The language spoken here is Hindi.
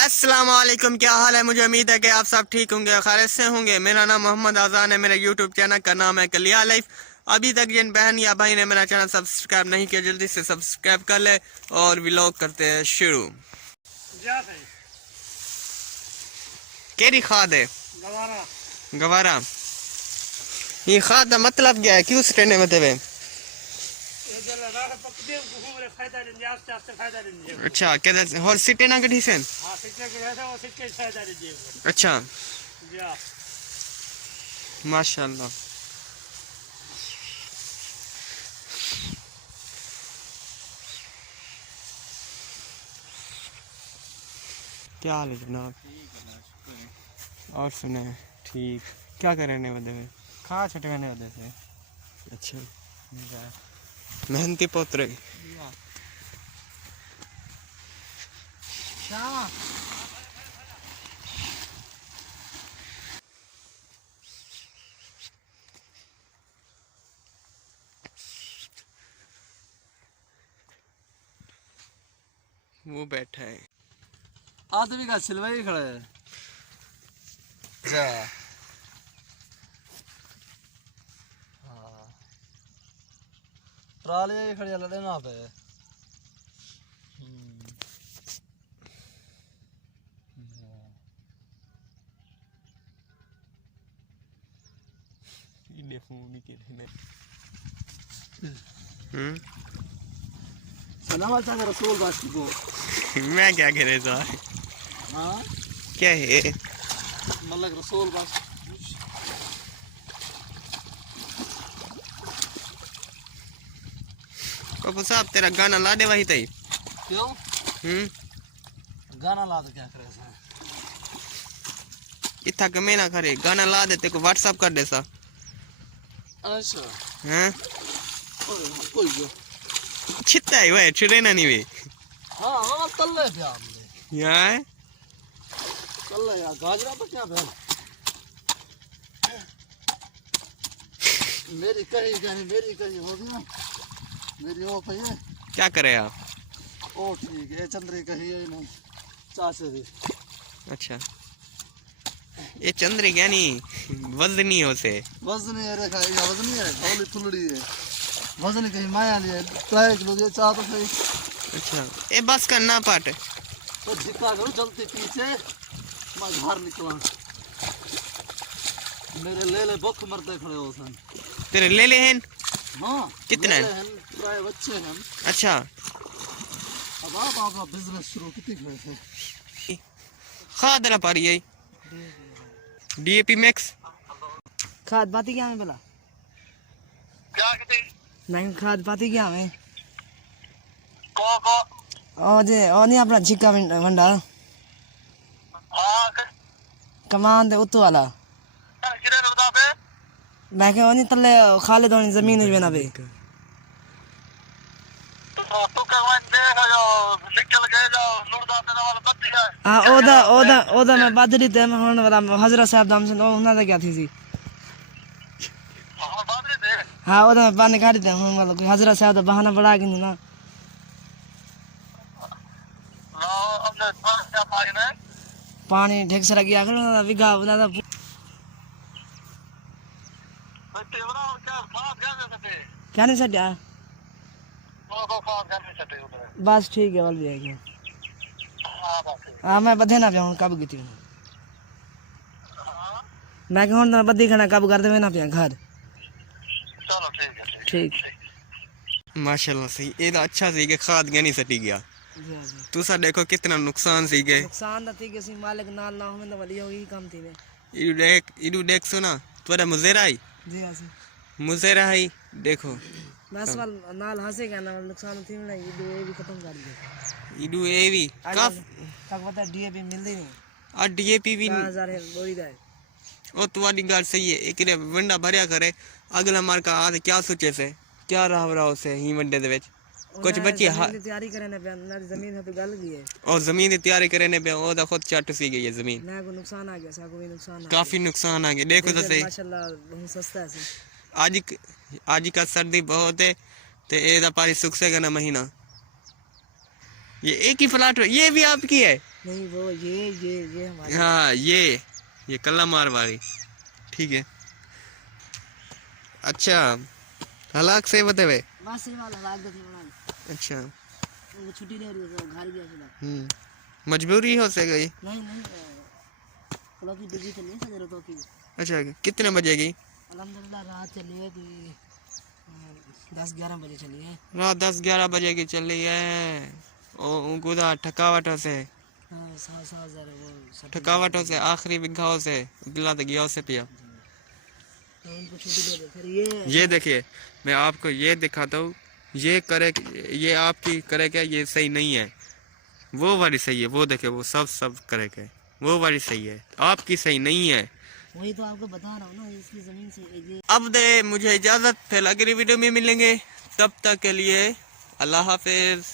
अस्सलामुअलैकुम, क्या हाल है। मुझे उम्मीद है कि आप सब ठीक होंगे, खैरियत से होंगे। मेरा नाम मोहम्मद आज़ान है। मेरे यूट्यूब चैनल का नाम है कलिया लाइफ। अभी तक जिन बहन या भाई ने मेरा चैनल सब्सक्राइब नहीं किया, जल्दी से सब्सक्राइब कर ले और व्लॉग करते हैं शुरू। केरी खाद है गवारा। ये खाद का मतलब क्या है, क्यों स्टेने में देवे? अच्छा, कहते और सिटे ना कठी से। अच्छा, माशाल्लाह। क्या हाल है जनाब? और सुना है ठीक। क्या करने वाले में? खा छटकने वाले से। अच्छा, मेहनती पोतरे। वो बैठा है। आदमी का सिलवाई खड़ा है। जा ट्राली खड़ी है लेना पे। सलाम था रसूल बाशी को। मैं क्या करे था? हाँ क्या है? मलक रसूल बाशी। पप्पू साहब, तेरा गाना ला दे वही तई। क्यों? गाना ला तो क्या करे सा? इतना कमे ना करे, गाना ला दे, तेरे को व्हाट्सएप कर दे सा। अच्छा हैं? कोई जो छित्ता है वो, छुरे ना नहीं वे। हाँ हाँ तल्ले पे हमने यार तल्ले यार गाजरा तो क्या बहन मेरी कही हो गया। मेरी वो कही है। क्या करे आप? ओ ठीक है, चंद्री कही है नहीं चाचे दी। अच्छा, ये चंद्र क्या नहीं वजनी हो से। वजनी है रेखा, ये वजनी है, थोड़ी थुलड़ी है। वजनी कहीं माया लिए 3 किलो ये चाह तो सही। अच्छा, ये बस का ना पाट। तो जितना करूँ जल्दी पीछे मैं घर निकला। मेरे ले बुख मरते खड़े हो सन। तेरे ले ले हैं? हाँ कितने हैं? प्राय बच्चे हैं। अच्छा, अब आप अपना बिजनेस शुरू कितनी खड़े थे? खाद ना पा रही है डीएपी मैक्स। खाद पाती क्या हमें भला? क्या कहते? नहीं खाद पाती क्या हमें? को ओ जे ओ नहीं अपना झिक्का भंडार हाँ कमान दे उतो वाला। किरे रुदा पे मैं कह नहीं तले खाले तो जमीन ही बना पे। तो कहवा देगा जो निकल गए जो नुरदा पे वाला बत्ती है। हाँ ओदा मैं बादरी ते मैं होने वाला हजरत साहब दाम से होना था क्या थी सी। हाँ बात दे हाँ ओदा मैं पानी काट दे होने वाला कोई हजरत साहब तो बहाना बड़ा कि नहीं ना। लो अपने पास क्या पानी ने पानी ढेक सरा किया करो ना विगा बना था। बत्ती बना क्या खाद क्या सकते क्या नहीं सट यार। तो खाद क्या नहीं सकते उधर। बस ठीक है वाल भी है क्या? हाँ बात है। हाँ मैं बधे ना पिया कब गई हाँ मैं कह हूँ बदी खाना कब कर दे ना पिया घर। चलो ठीक है ठीक माशाल्लाह सही। ये तो अच्छा सी के खाद गया नहीं सटी गया। जी जी तुसा देखो कितना नुकसान सी के। नुकसान तो थी कि मालिक नाल ना हो तो वाली होगी काम थी में। इडू देख सुना तुम्हारा मुजेरा आई। जी हाँ मुजेरा आई देखो। बस वाल नाल हंसेगा ना नुकसान थी ना ये भी खत्म कर दे। इडू ए भी काफ तक पता डीएपी मिलती नहीं। और डीएपी भी 4000 है बोरी दा। ओ तुम्हारी गल सही है। एक रे वंडा भरया करे, अगला मार का आज क्या सोचे से, क्या रहा से ही वंडे दे विच कुछ बची तैयारी करने पे ना जमीन है तो गल गई है। और जमीन की तैयारी करने पे ओ खुद चट सी गई है जमीन। ना को नुकसान आ गया, साको भी नुकसान आ गया। काफी नुकसान आ गया। देखो तो सही, माशाल्लाह बहुत सस्ता है। आज का सर्दी बहुत है तो ए दा पारी सुख से का ना महीना। ये एक ही प्लाट, ये भी आपकी है? नहीं वो ये हमारे हाँ ये कल्ला मारवाड़ी, ठीक है। अच्छा हलाक से बतावे। बस ये वाला लाग दे बना अच्छा वो छुट्टी ले रही है तो घर गया चला। मजबूरी हो से गई। नहीं क्लब की ड्यूटी चली है सजरो तो की। अच्छा कितने बजे गई? अल्हम्दुलिल्लाह रात चली है कि 10-11 बजे चली है। रात 10-11 बजे की चल रही है। उनको थकावटों से हाँ 7,000 वो थकावटों से आखिरी बिघाओं से गिला तो गया से पिया। तो उनको छुट्टी दे दे फिर ये देखिए मैं आपको ये दिखाता हूँ, ये करे, ये आपकी करे क्या, ये सही नहीं है। वो वाली सही है, वो देखिए वो सब करे क्या, वो वाली सही है, आपकी सही नहीं है। वही तो आपको बता रहा हूँ ना, इसकी जमीन से ये अब दे मुझे इजाजत, फिर अगली वीडियो में मिलेंगे, तब तक के लिए अल्लाह हाफिज।